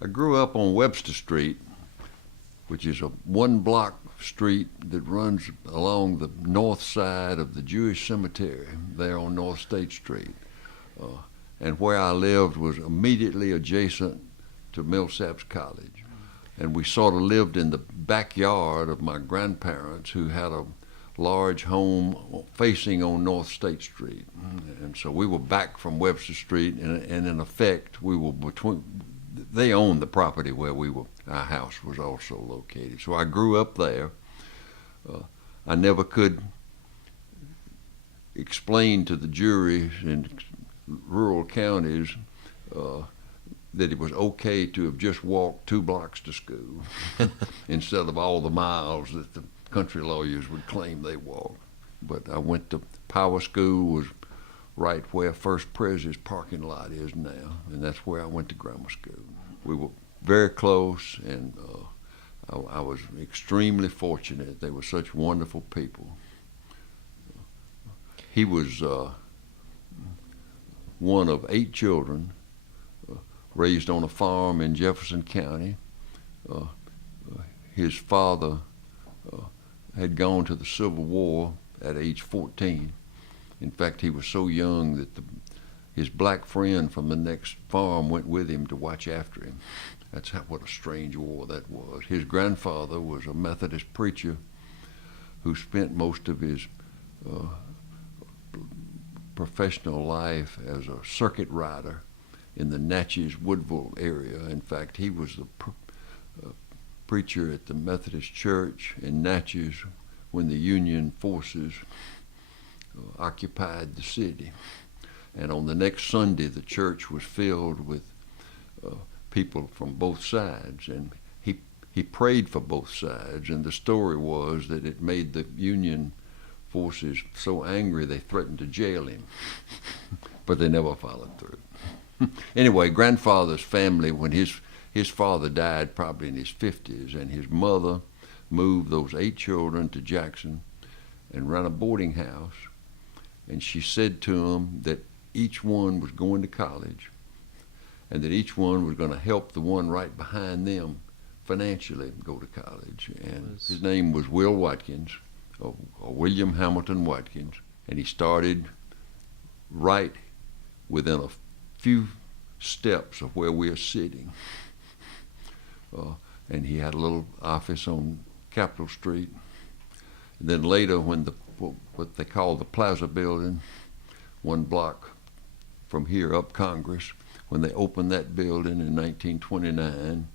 I grew up on Webster Street, which is a one-block street that runs along the north side of the Jewish cemetery there on North State Street. And where I lived was immediately adjacent to Millsaps College. And we sort of lived in the backyard of my grandparents, who had a large home facing on North State Street. And so we were back from Webster Street, and in effect, we were between. They owned the property where our house was also located. So I grew up there. I never could explain to the juries in rural counties that it was okay to have just walked 2 blocks to school instead of all the miles that the country lawyers would claim they walked. But I went to Power School, was right where First President's parking lot is now, and that's where I went to grammar school. We were very close, and I was extremely fortunate. They were such wonderful people. He was one of 8 children raised on a farm in Jefferson County. His father had gone to the Civil War at age 14. In fact, he was so young that his black friend from the next farm went with him to watch after him. That's what a strange war that was. His grandfather was a Methodist preacher who spent most of his professional life as a circuit rider in the Natchez Woodville area. In fact, he was the preacher at the Methodist Church in Natchez when the Union forces occupied the city. And on the next Sunday, the church was filled with people from both sides, and he prayed for both sides. And the story was that it made the Union forces so angry they threatened to jail him, but they never followed through. Anyway, grandfather's family, when his father died probably in his 50s, and his mother moved those 8 children to Jackson and ran a boarding house. And she said to them that each one was going to college, and that each one was going to help the one right behind them financially go to college. And his name was Will Watkins, or William Hamilton Watkins, and he started right within a few steps of where we are sitting. And he had a little office on Capitol Street. And then later, when what they call the Plaza Building, 1 block from here up Congress, when they opened that building in 1929,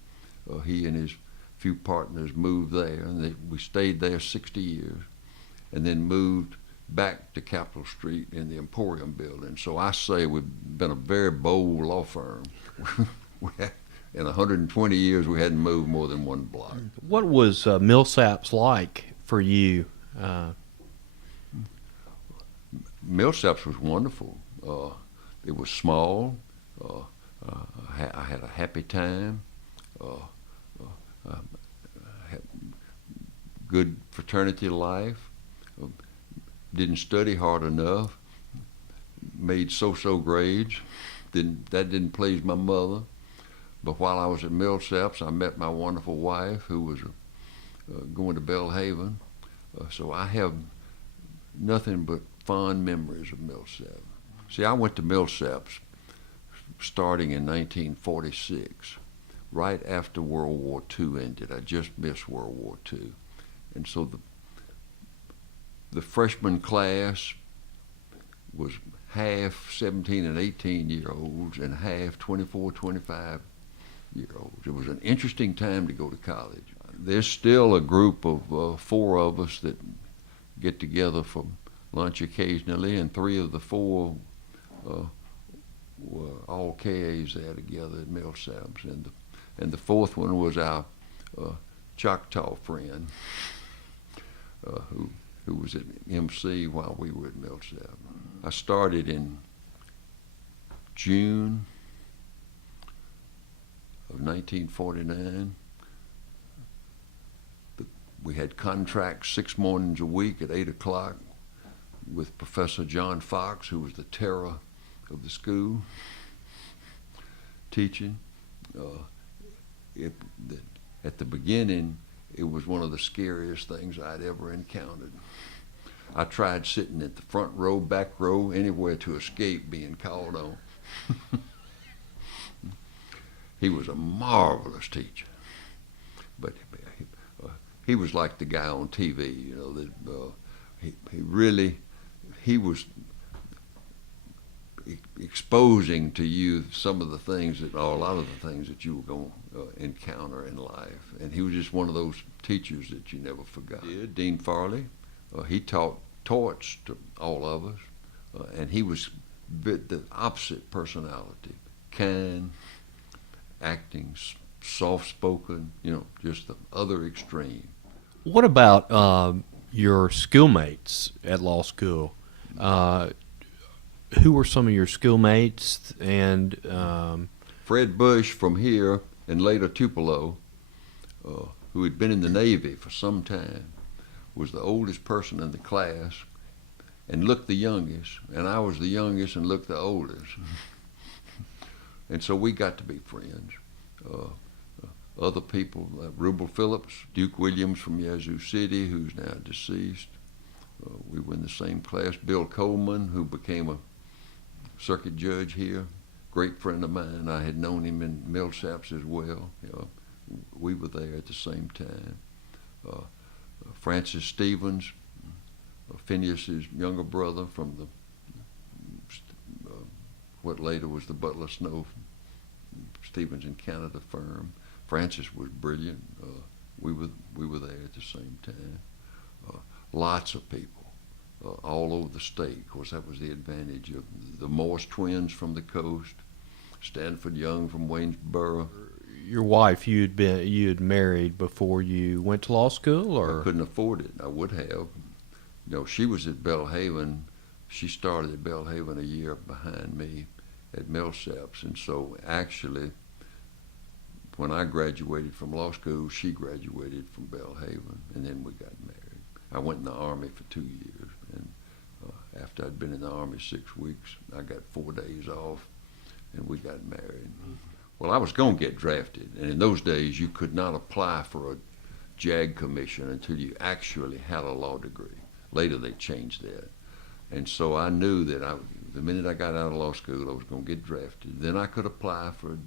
he and his few partners moved there, and we stayed there 60 years, and then moved back to Capitol Street in the Emporium Building. So I say we've been a very bold law firm. In 120 years, we hadn't moved more than 1 block. What was Millsaps like for you? Millsaps was wonderful. It was small. I had a happy time. Had good fraternity life. Didn't study hard enough. Made so-so grades. That didn't please my mother. But while I was at Millsaps, I met my wonderful wife, who was going to Belhaven. So I have nothing but fond memories of Millsaps. See, I went to Millsaps starting in 1946, right after World War II ended. I just missed World War II. And so the freshman class was half 17 and 18-year-olds and half 24, 25-year-olds. It was an interesting time to go to college. There's still a group of 4 of us that get together for lunch occasionally, and 3 of the 4 were all KAs there together at Millsaps, and the 4th one was our Choctaw friend who was at MC while we were at Millsaps. I started in June of 1949. We had contracts 6 mornings a week at 8 o'clock with Professor John Fox, who was the terror of the school, teaching. it, at the beginning, it was one of the scariest things I'd ever encountered. I tried sitting at the front row, back row, anywhere to escape being called on. He was a marvelous teacher, but he was like the guy on TV, you know, that he was exposing to you some of the things that, or a lot of the things that you were going to encounter in life. And he was just one of those teachers that you never forgot. Dean Farley, he taught torts to all of us, and he was the opposite personality, kind, acting, soft-spoken, you know, just the other extreme. What about your schoolmates at law school? Who were some of your schoolmates? And Fred Bush from here, and later Tupelo, who had been in the Navy for some time, was the oldest person in the class and looked the youngest, and I was the youngest and looked the oldest. And so we got to be friends. Other people, Rubel Phillips, Duke Williams from Yazoo City, who's now deceased. We were in the same class. Bill Coleman, who became a circuit judge here, great friend of mine. I had known him in Millsaps as well. We were there at the same time. Francis Stevens, Phineas's younger brother from the what later was the Butler Snow Stevens in Canada firm. Francis was brilliant. We were there at the same time. Lots of people all over the state. Of course, that was the advantage of the Morse twins from the coast, Stanford Young from Waynesboro. your wife, you had married before you went to law school, or I couldn't afford it. I would have. You know, she was at Belhaven. She started at Belhaven a year behind me at Millsaps, and so actually, when I graduated from law school, she graduated from Belhaven, and then we got married. I went in the Army for 2 years, and after I'd been in the Army 6 weeks, I got 4 days off, and we got married. Well, I was going to get drafted, and in those days, you could not apply for a JAG commission until you actually had a law degree. Later, they changed that. And so I knew that the minute I got out of law school, I was going to get drafted. Then I could apply for a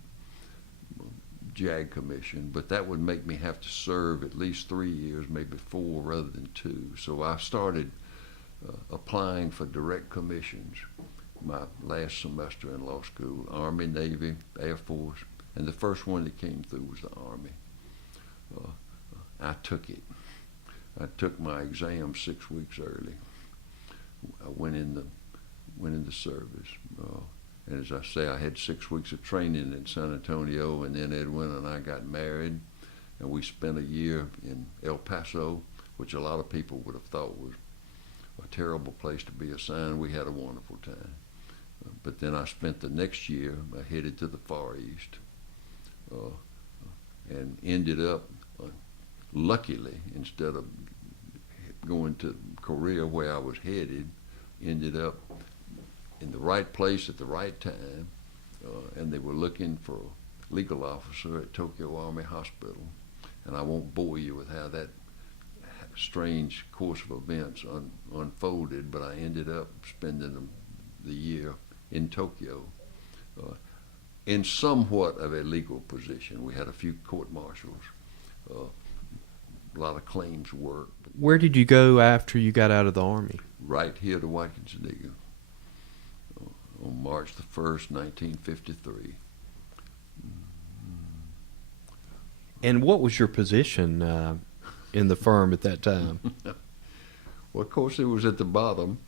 JAG commission, but that would make me have to serve at least 3 years, maybe 4 rather than 2. So I started applying for direct commissions my last semester in law school, Army, Navy, Air Force, and the first one that came through was the Army. I took it. I took my exam 6 weeks early. I went in the service. And as I say, I had 6 weeks of training in San Antonio, and then Edwin and I got married, and we spent a year in El Paso, which a lot of people would have thought was a terrible place to be assigned. We had a wonderful time. But then I spent the next year, I headed to the Far East, and ended up, luckily, instead of going to Korea where I was headed, ended up in the right place at the right time, and they were looking for a legal officer at Tokyo Army Hospital. And I won't bore you with how that strange course of events unfolded, but I ended up spending the year in Tokyo in somewhat of a legal position. We had a few court-martials, a lot of claims work. where did you go after you got out of the Army? Right here to Watkins-Diga on March the 1st, 1953. And what was your position in the firm at that time? Well, of course, it was at the bottom.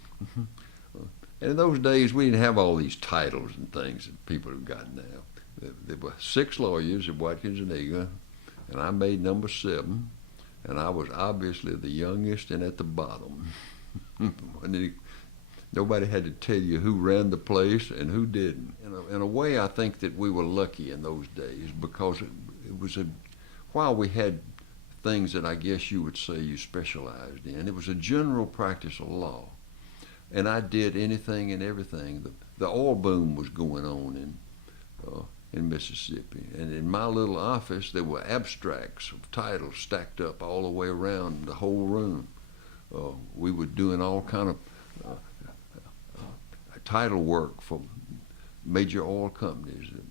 And in those days, we didn't have all these titles and things that people have got now. There were 6 lawyers at Watkins-Diga, and I made number 7, and I was obviously the youngest and at the bottom. Nobody had to tell you who ran the place and who didn't. In a way, I think that we were lucky in those days, because it was while we had things that I guess you would say you specialized in, it was a general practice of law. And I did anything and everything. The oil boom was going on in Mississippi. And in my little office, there were abstracts of titles stacked up all the way around the whole room. We were doing all kind of title work for major oil companies that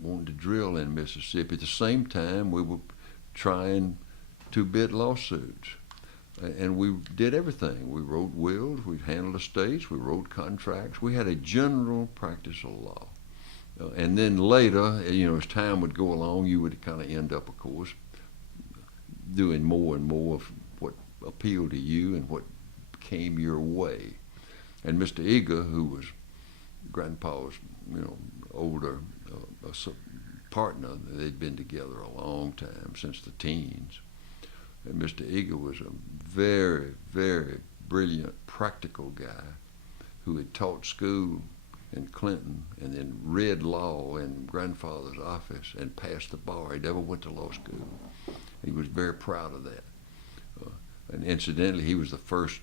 wanted to drill in Mississippi. At the same time, we were trying to bid lawsuits. And we did everything. We wrote wills, we handled estates, we wrote contracts. We had a general practice of law. And then later, as time would go along, you would kind of end up, of course, doing more and more of what appealed to you and what came your way. And Mr. Eager, who was Grandpa's, older partner, they'd been together a long time, since the teens. And Mr. Eager was a very, very brilliant, practical guy who had taught school in Clinton and then read law in Grandfather's office and passed the bar. He never went to law school. He was very proud of that. And incidentally, he was the first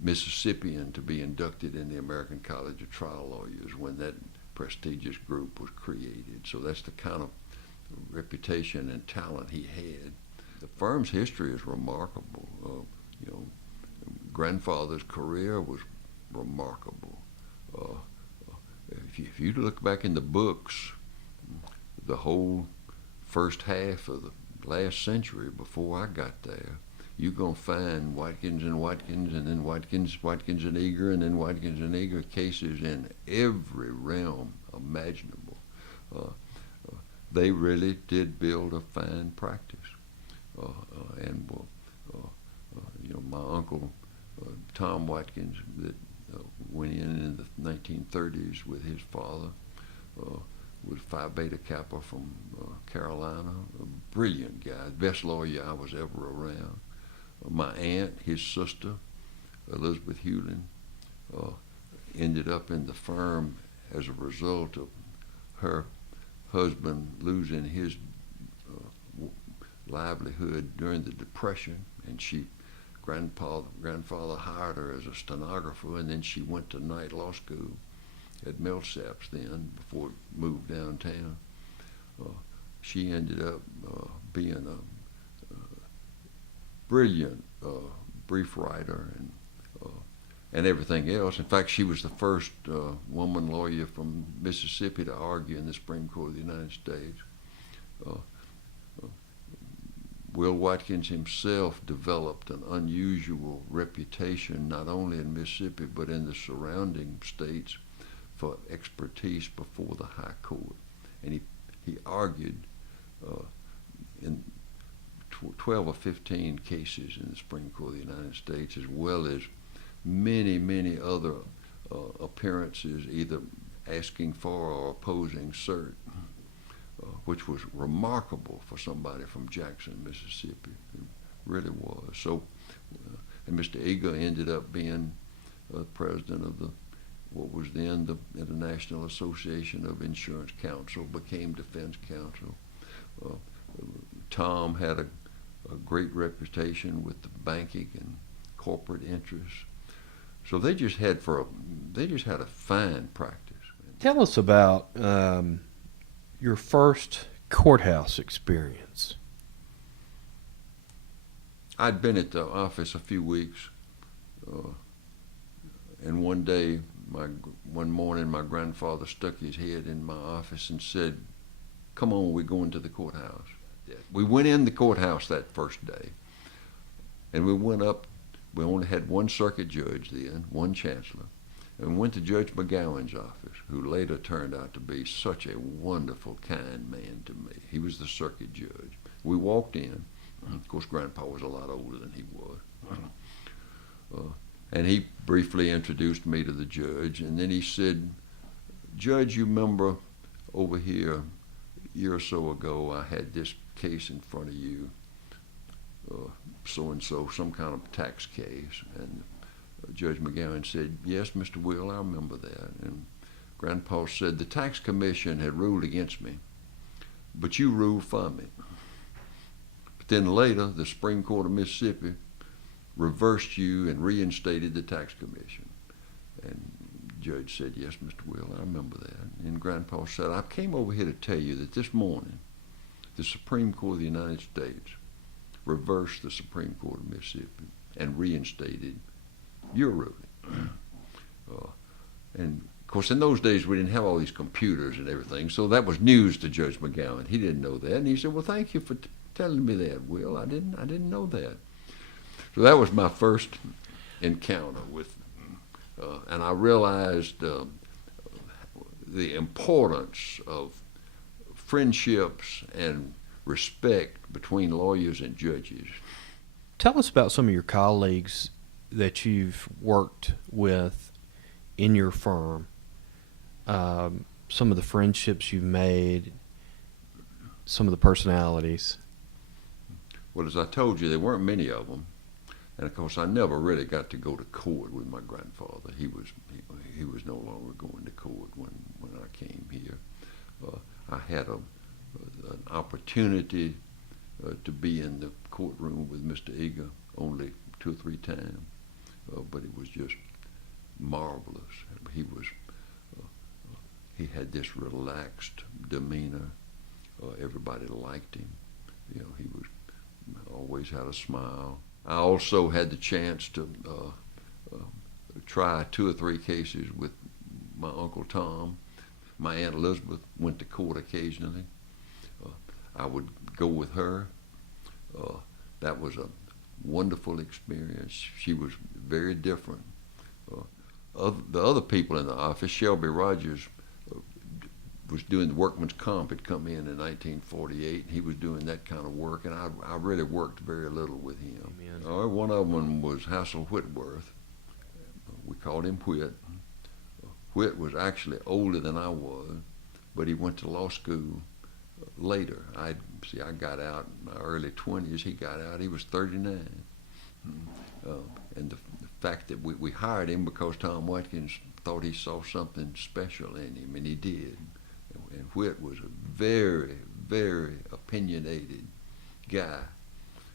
Mississippian to be inducted in the American College of Trial Lawyers when that prestigious group was created. So that's the kind of reputation and talent he had. The firm's history is remarkable. Grandfather's career was remarkable. If you look back in the books, the whole first half of the last century before I got there, you're going to find Watkins and Watkins, and then Watkins and Eager, and then Watkins and Eager cases in every realm imaginable. They really did build a fine practice. My uncle, Tom Watkins, that went in the 1930s with his father, was Phi Beta Kappa from Carolina, a brilliant guy, the best lawyer I was ever around. My aunt, his sister, Elizabeth Hewlin, ended up in the firm as a result of her husband losing his livelihood during the Depression, and grandfather hired her as a stenographer, and then she went to night law school at Millsaps then before it moved downtown. She ended up being a brilliant brief writer and everything else. In fact, she was the first woman lawyer from Mississippi to argue in the Supreme Court of the United States. Will Watkins himself developed an unusual reputation not only in Mississippi but in the surrounding states for expertise before the High Court. And he argued in 12 or 15 cases in the Supreme Court of the United States, as well as many, many other appearances either asking for or opposing cert, which was remarkable for somebody from Jackson, Mississippi. It really was. So, and Mr. Eager ended up being president of what was then the International Association of Insurance Counsel, became Defense Counsel. Tom had a great reputation with the banking and corporate interests. So they just had a fine practice. Tell us about your first courthouse experience. I'd been at the office a few weeks, and one morning, my grandfather stuck his head in my office and said, "Come on, we're going to the courthouse." We went in the courthouse that first day, and we went up. We only had one circuit judge then, one chancellor, and we went to Judge McGowan's office, who later turned out to be such a wonderful, kind man to me. He was the circuit judge. We walked in. Of course, Grandpa was a lot older than he was. And he briefly introduced me to the judge, and then he said, "Judge, you remember over here a year or so ago I had this case in front of you, so-and-so, some kind of tax case." And Judge McGowan said, "Yes, Mr. Will, I remember that." And Grandpa said, "The tax commission had ruled against me, but you ruled for me." But then later, the Supreme Court of Mississippi reversed you and reinstated the tax commission. And judge said, "Yes, Mr. Will, I remember that." And Grandpa said, "I came over here to tell you that this morning the Supreme Court of the United States reversed the Supreme Court of Mississippi and reinstated your ruling." And of course, in those days, we didn't have all these computers and everything, so that was news to Judge McGowan. He didn't know that, and he said, "Well, thank you for telling me that, Will. I didn't know that." So that was my first encounter with, and I realized the importance of friendships and respect between lawyers and judges. Tell us about some of your colleagues that you've worked with in your firm, some of the friendships you've made, some of the personalities. Well, as I told you, there weren't many of them. And of course, I never really got to go to court with my grandfather. He was no longer going to court when I came here. I had an opportunity to be in the courtroom with Mr. Eager only 2 or 3 times, but it was just marvelous. He had this relaxed demeanor. Everybody liked him. He was always had a smile. I also had the chance to try 2 or 3 cases with my Uncle Tom. My Aunt Elizabeth went to court occasionally. I would go with her. That was a wonderful experience. She was very different. The other people in the office, Shelby Rogers was doing the workman's comp, had come in 1948, and he was doing that kind of work, and I really worked very little with him. One of them was Hassel Whitworth. We called him Whit. Whit was actually older than I was, but he went to law school later. I got out in my early 20s. He got out. He was 39. And the fact that we hired him because Tom Watkins thought he saw something special in him, and he did. And Whit was a very, very opinionated guy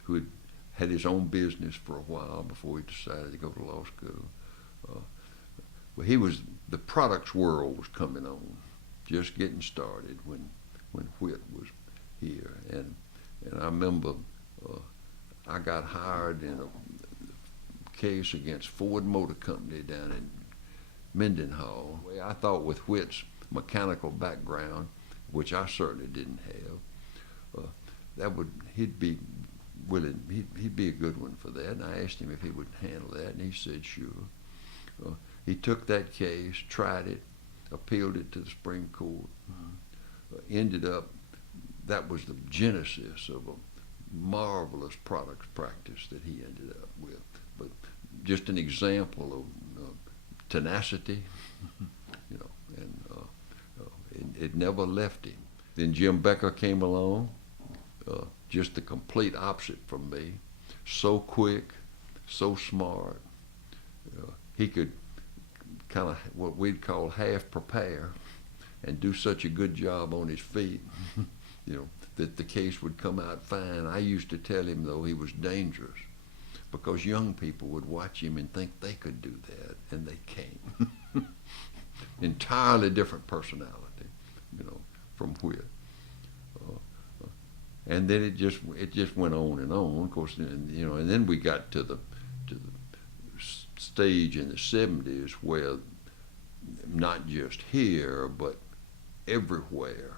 who had his own business for a while before he decided to go to law school. Well, the products world was coming on, just getting started when Whit was here. And I remember I got hired in a case against Ford Motor Company down in Mendenhall. I thought with Whit's mechanical background, which I certainly didn't have, he'd be willing, he'd be a good one for that. And I asked him if he would handle that, and he said sure. He took that case, tried it, appealed it to the Supreme Court. Ended up, that was the genesis of a marvelous products practice that he ended up with. But just an example of tenacity, and it never left him. Then Jim Becker came along, just the complete opposite from me. So quick, so smart. He could kind of what we'd call half prepare and do such a good job on his feet, that the case would come out fine. I used to tell him, though, he was dangerous because young people would watch him and think they could do that, and they can't. Entirely different personality, from Whit. And then it just went on and on. Of course, and then we got to the stage in the 70s where not just here but everywhere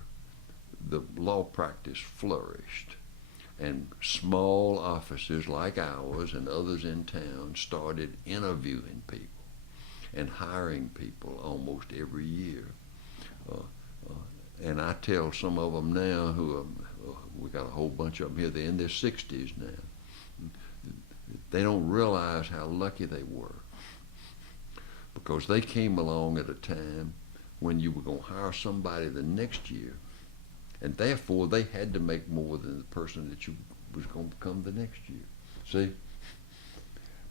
the law practice flourished, and small offices like ours and others in town started interviewing people and hiring people almost every year. And I tell some of them now we got a whole bunch of them here, they're in their 60s now. They don't realize how lucky they were, because they came along at a time when you were going to hire somebody the next year, and therefore they had to make more than the person that you was going to come the next year. See?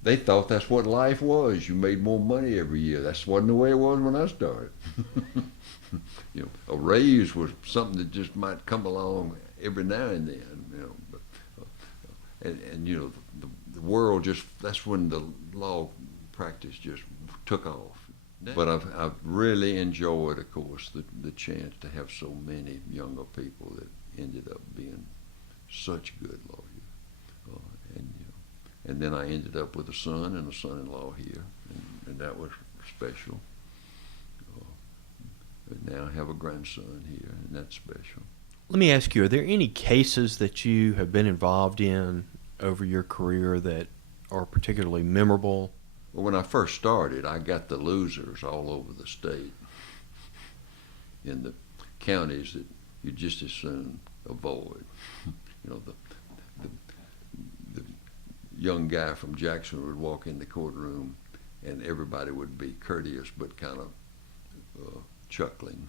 They thought that's what life was. You made more money every year. That wasn't the way it was when I started. A raise was something that just might come along every now and then. But, the world that's when the law practice just took off. But I've really enjoyed, of course, the chance to have so many younger people that ended up being such good lawyers. And then I ended up with a son and a son-in-law here, and that was special. And now I have a grandson here, and that's special. Let me ask you, are there any cases that you have been involved in over your career that are particularly memorable? Well, when I first started, I got the losers all over the state in the counties that you just as soon avoid. You know, the young guy from Jackson would walk in the courtroom, and everybody would be courteous but kind of chuckling.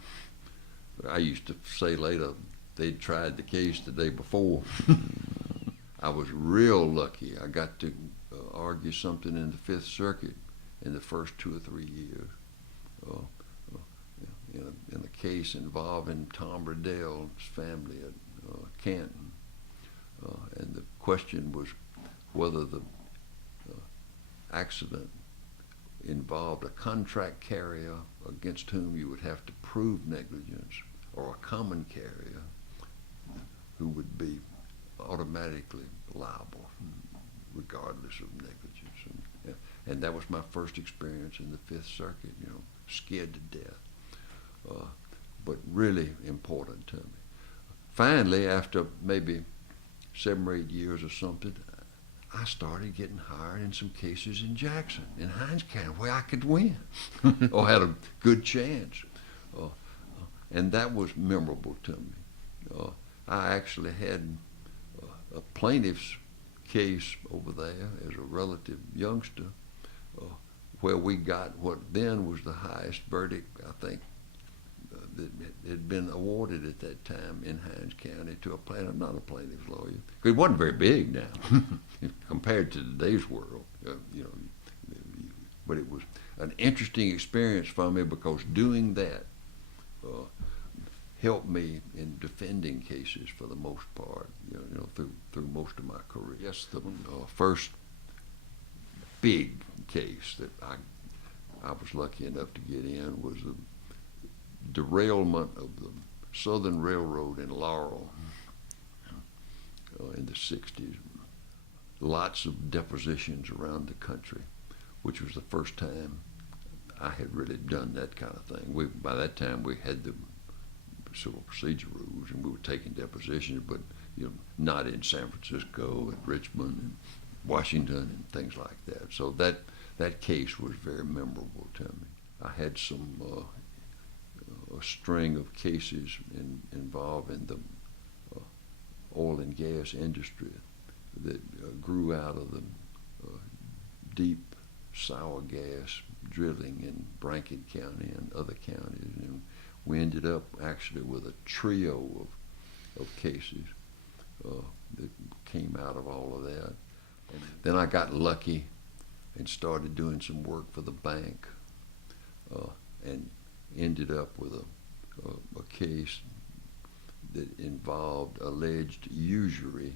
But I used to say later they'd tried the case the day before. I was real lucky. I got to argue something in the Fifth Circuit in the first 2 or 3 years in a case involving Tom Riddell's family at Canton. And the question was whether the accident involved a contract carrier against whom you would have to prove negligence, or a common carrier who would be automatically liable regardless of negligence. And that was my first experience in the Fifth Circuit, scared to death, but really important to me. Finally, after maybe 7 or 8 years or something, I started getting hired in some cases in Jackson, in Hinds County, where I could win or had a good chance. And that was memorable to me. I actually had a plaintiff's case over there as a relative youngster where we got what then was the highest verdict, I think, that had been awarded at that time in Hinds County to a plaintiff, not a plaintiff's lawyer. It wasn't very big now compared to today's world, but it was an interesting experience for me because doing that helped me in defending cases for the most part, through most of my career. Yes, the first big case that I was lucky enough to get in was the derailment of the Southern Railroad in Laurel in the 60s. Lots of depositions around the country, which was the first time I had really done that kind of thing. By that time, we had the civil procedure rules, and we were taking depositions, but not in San Francisco and Richmond and Washington and things like that. So that case was very memorable to me. I had a string of cases involving the oil and gas industry that grew out of the deep sour gas drilling in Rankin County and other counties, and we ended up actually with a trio of cases that came out of all of that. And then I got lucky and started doing some work for the bank, and ended up with a case that involved alleged usury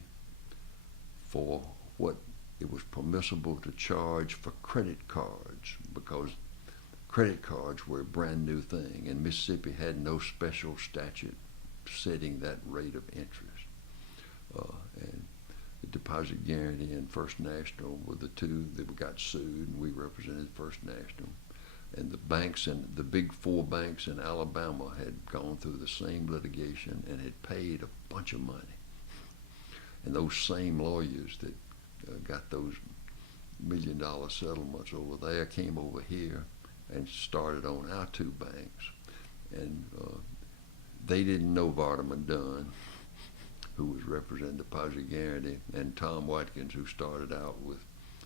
for what it was permissible to charge for credit cards, because credit cards were a brand new thing, and Mississippi had no special statute setting that rate of interest. And the Deposit Guarantee and First National were the two that got sued, and we represented First National. And the banks, and the big 4 banks in Alabama, had gone through the same litigation and had paid a bunch of money. And those same lawyers that got those $1 million settlements over there came over here and started on our 2 banks. And they didn't know Vardaman Dunn, who was representing Deposit Guarantee, and Tom Watkins, who started out with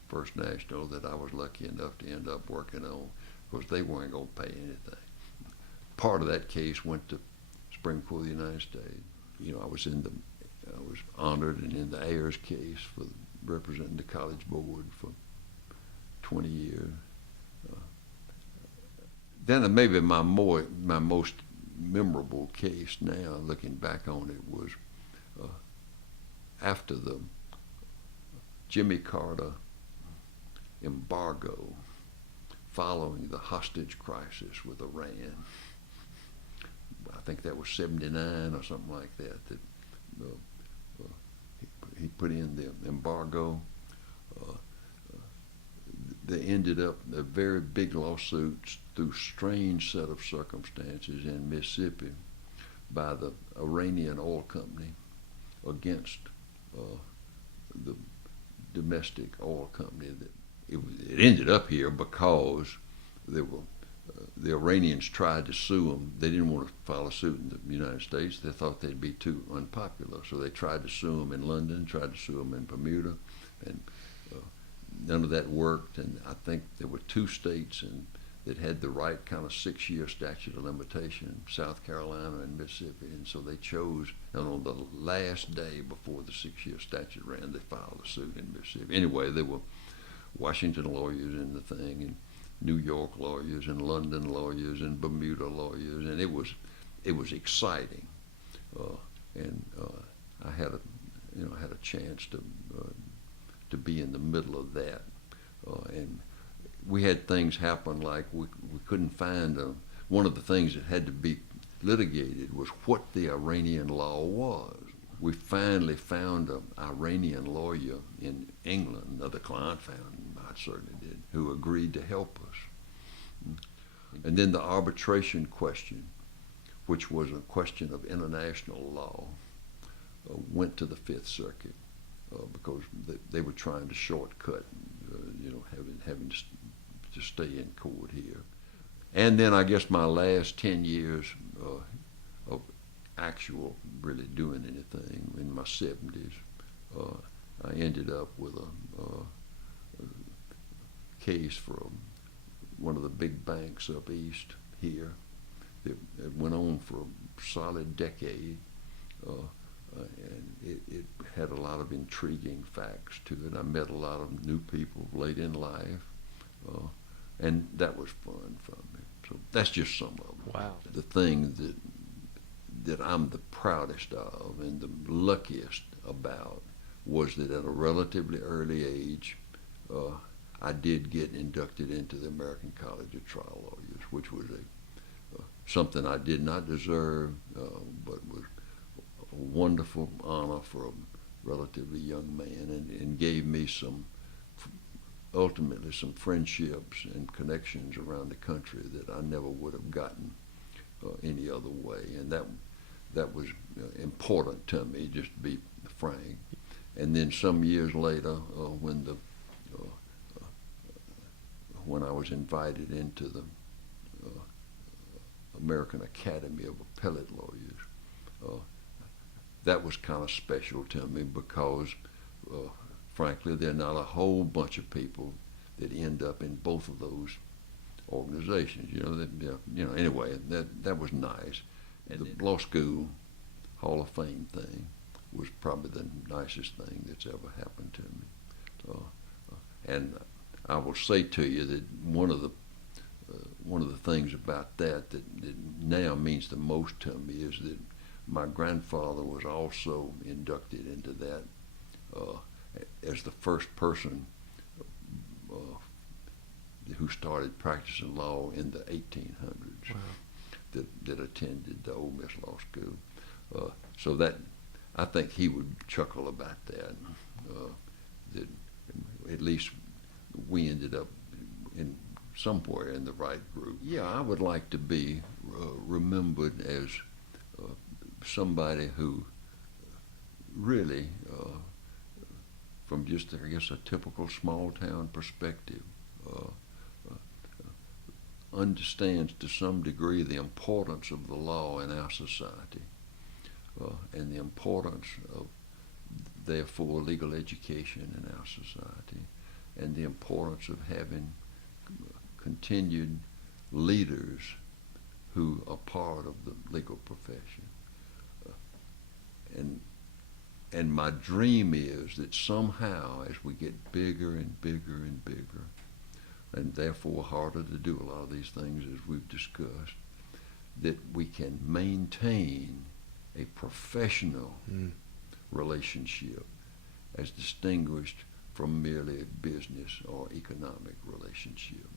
First National, that I was lucky enough to end up working on, because they weren't going to pay anything. Part of that case went to Supreme Court of the United States. I was honored and in the Ayers case for representing the College Board for 20 years. Then maybe my most memorable case now, looking back on it, was after the Jimmy Carter embargo following the hostage crisis with Iran. I think that was '79 or something like that. That he put in the embargo. Uh, they ended up a very big lawsuits through strange set of circumstances in Mississippi by the Iranian oil company against the domestic oil company. That it ended up here because the Iranians tried to sue them. They didn't want to file a suit in the United States. They thought they'd be too unpopular, so they tried to sue them in London, tried to sue them in Bermuda, and none of that worked. And I think there were 2 states that had the right kind of 6-year statute of limitation, South Carolina and Mississippi. And so they chose, and on the last day before the 6-year statute ran, they filed a suit in Mississippi. Anyway, there were Washington lawyers in the thing, and New York lawyers, and London lawyers, and Bermuda lawyers, and it was exciting. I had a chance to be in the middle of that, and we had things happen like we couldn't find one of the things that had to be litigated was what the Iranian law was. We finally found an Iranian lawyer in England, another client found, I certainly did, who agreed to help us. And then the arbitration question, which was a question of international law, went to the Fifth Circuit because they were trying to shortcut, having to stay in court here. And then I guess my last 10 years of actual really doing anything in my 70s, I ended up with a case for one of the big banks up east here. It went on for a solid decade, and it had a lot of intriguing facts to it. I met a lot of new people late in life, and that was fun for me. So that's just some of them. Wow. The thing that I'm the proudest of and the luckiest about was that at a relatively early age, I did get inducted into the American College of Trial Lawyers, which was something I did not deserve, but was a wonderful honor for a relatively young man, and gave me ultimately some friendships and connections around the country that I never would have gotten any other way. And that was important to me, just to be frank. And then some years later, when I was invited into the American Academy of Appellate Lawyers, that was kind of special to me because, frankly, there are not a whole bunch of people that end up in both of those organizations. Anyway, that was nice. And the law school Hall of Fame thing was probably the nicest thing that's ever happened to me. And I will say to you that one of the things about that now means the most to me is that my grandfather was also inducted into that as the first person who started practicing law in the 1800s. Wow. that attended the Ole Miss Law School. So that I think he would chuckle about that. That at least we ended up in somewhere in the right group. Yeah, I would like to be remembered as somebody who really, from just, I guess, a typical small town perspective, understands to some degree the importance of the law in our society, and the importance of, therefore, legal education in our society, and the importance of having continued leaders who are part of the legal profession. And my dream is that somehow, as we get bigger and bigger and bigger, and therefore harder to do a lot of these things as we've discussed, that we can maintain a professional relationship as distinguished from merely a business or economic relationship.